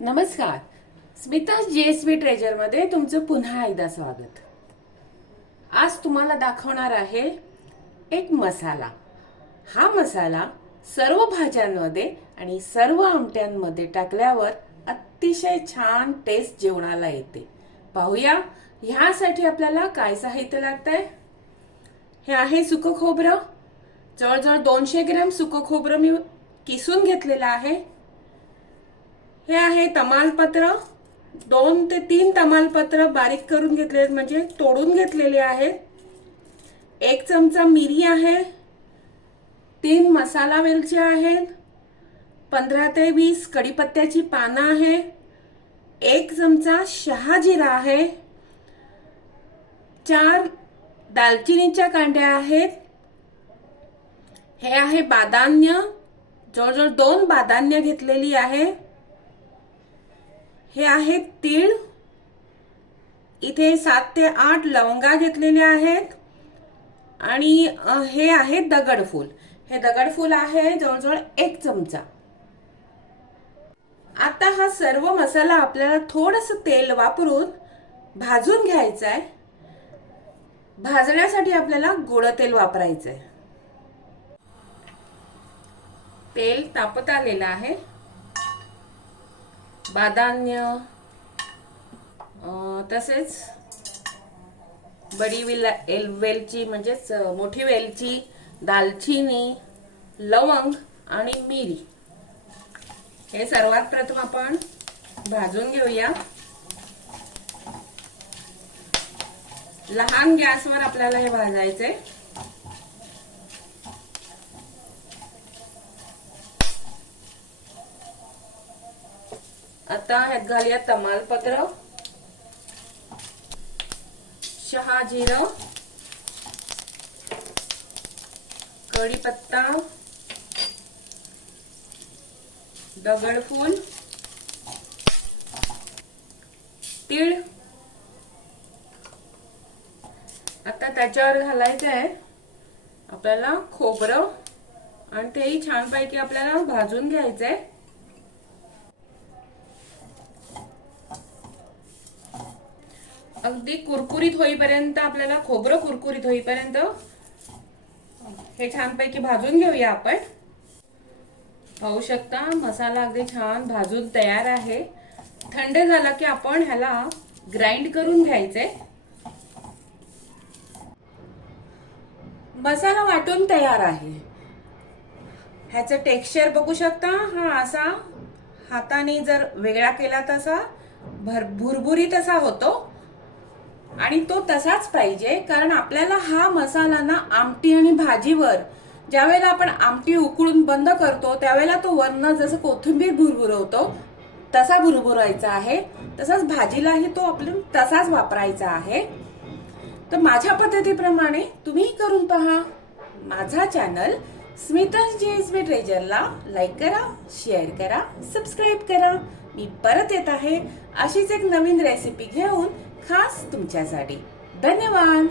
नमस्कार. Smita G S बी ट्रेजरमध्ये तुमचं पुन्हा एकदा स्वागत. आज तुम्हाला दाखवणार आहे एक मसाला. हा मसाला सर्व भाज्यांमध्ये आणि सर्व आमट्यांमध्ये टाकल्यावर अतिशय छान टेस्ट जेवणाला येते. पाहूया ह्यासाठी आपल्याला काय साहित्य लागतंय? हे आहे सुकं खोबरं. जवळजवळ दोनशे ग्रॅम सुकं खोबरं मी किसून घेतलेलं आहे. हे आहे तमालपत्र. दोन ते तीन तमालपत्र बारीक करून घेतले म्हणजे तोडून घेतलेले आहेत. एक चमचा मिरी आहे. तीन मसाला वेलचे आहेत. पंधरा ते वीस कढीपत्त्याची पानं आहे एक चमचा शहाजिरा आहे. चार दालचिनीच्या कांड्या आहेत. हे आहे बादान्य. जवळजवळ दोन बादान्य घेतलेली आहे. हे आहेत तीळ इथे सात ते आठ लवंगा घेतलेल्या आहेत. आणि हे आहे दगडफूल हे दगडफूल आहे जवळजवळ एक चमचा. आता हा सर्व मसाला आपल्याला थोडस तेल वापरून भाजून घ्यायचा आहे भाजण्यासाठी आपल्याला गोड तेल वापरायचं आहे तेल तापत आलेलं आहे. बादान्य तसेच बडी विला एल वेलची म्हणजेच मोठी वेलची दालचिनी लवंग आणि मिरी. हे सर्वात प्रथम आपण भाजून घेऊया. लहान गॅसवर आपल्याला हे भाजायचे. आता ह्यात घालूया तमालपत्र. शहाजिरं. कढीपत्ता. दगडफूल. तीळ. आता त्याच्यावर घालायचं आहे आपल्याला खोबरं. आणि तेही छानपैकी आपल्याला भाजून घ्यायचंय. अगदी कुरकुरीत होईपर्यंत आपल्याला खोबरं कुरकुरीत होईपर्यंत हे छानपैकी भाजून घेऊया आपण. पाहू शकता मसाला अगदी छान भाजून तयार आहे. थंड झाला की आपण ह्याला ग्राइंड करून घ्यायचे. मसाला वाटून तयार आहे. ह्याचं टेक्स्चर बघू शकता. हा असा हाताने जर वेगळा केला तसा भर भुरभुरीत असा होतो. आणि तो तसाच पाहिजे कारण आपल्याला हा मसाला ना आमटी आणि भाजीवर ज्यावेळेला आपण आमटी उकळून बंद करतो त्यावेळेला तो वरण जसं कोथिंबीर भुरभुरवतो तसा भुरभुरायचा आहे. तसाच भाजीलाही तो आपण तसाच वापरायचा आहे. तर माझ्या पद्धतीप्रमाणे तुम्ही करून पहा. माझा चॅनल स्मिता बी ट्रेजरला लाईक करा शेअर करा सबस्क्राईब करा. मी परत येत आहे अशीच एक नवीन रेसिपी घेऊन. खास तुमच्यासाठी. धन्यवाद.